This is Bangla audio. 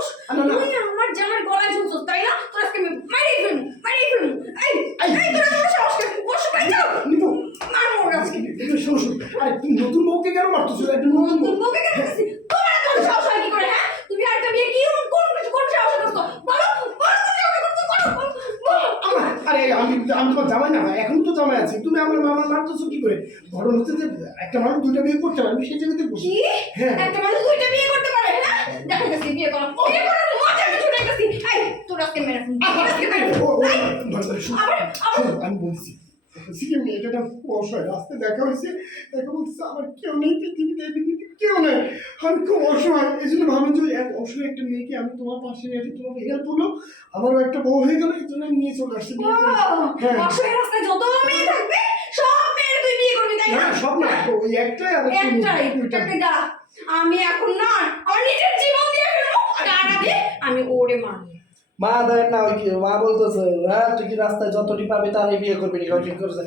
সাহস তুই আমার জামার গলায় ঝুলছস তাই না তোর আজকে আমি মারিয়ে ফেলবো এই তোর এত সাহস কেন বস ভাই যাও নিবো মার মোর আজকে একটু শোনো আরে তুমি নতুন বউকে কেন মারতেছো একটা নতুন বউকে কেন মারছিস তোমার এত সাহস হয় কি করে হ্যাঁ তুমি আরেকটা বিয়ে কি কোন সাহস করছো বলো তুমি আমাকে করছো বলো আরে আমি তোমার জামাই না এখন তো জামাই আছি তুমি আমার মামা মারতেছো কি করে ঘটনা হচ্ছে যে একটা মানুষ দুইটা বিয়ে করতে পারে আমি সেই জায়গাতে বসি কি একটা মানুষ দুইটা বিয়ে করতে পারে হ্যাঁ দেখো কাছে বিয়ে করো বিয়ে করার মজা আমি শুনে গেছি এই তোর আজকে মেরে ফেলবো আজকে মেরে আমি বলছি মেয়েটা অসহায় রাস্তায় দেখা হয়েছে দেখা বলতেছে আমার কেউ নেই পৃথিবীতে কেউ নেই আমি খুব অসহায় এই জন্য ভাবলাম যে এক অসহায় একটা মেয়েকে আমি তোমার পাশে নিয়ে আসি তোমাকে হেল্প হলো আমারও একটা বউ হয়ে গেল এই জন্য আমি নিয়ে চলে আসছি অসহায় রাস্তায় যত মেয়ে থাকবে সব মেয়ের তুই বিয়ে করবি তাই না সব না ওই একটাই আর একটাই দা আমি এখন না আমার নিজের জীবন দিয়ে ফেলবো তার আগে আমি ওরে মারবো মা দেন না ওই কি মা বলতেছে হ্যাঁ তুই কি রাস্তায় যতটি পাবি তারই বিয়ে করবি ঠিক করছে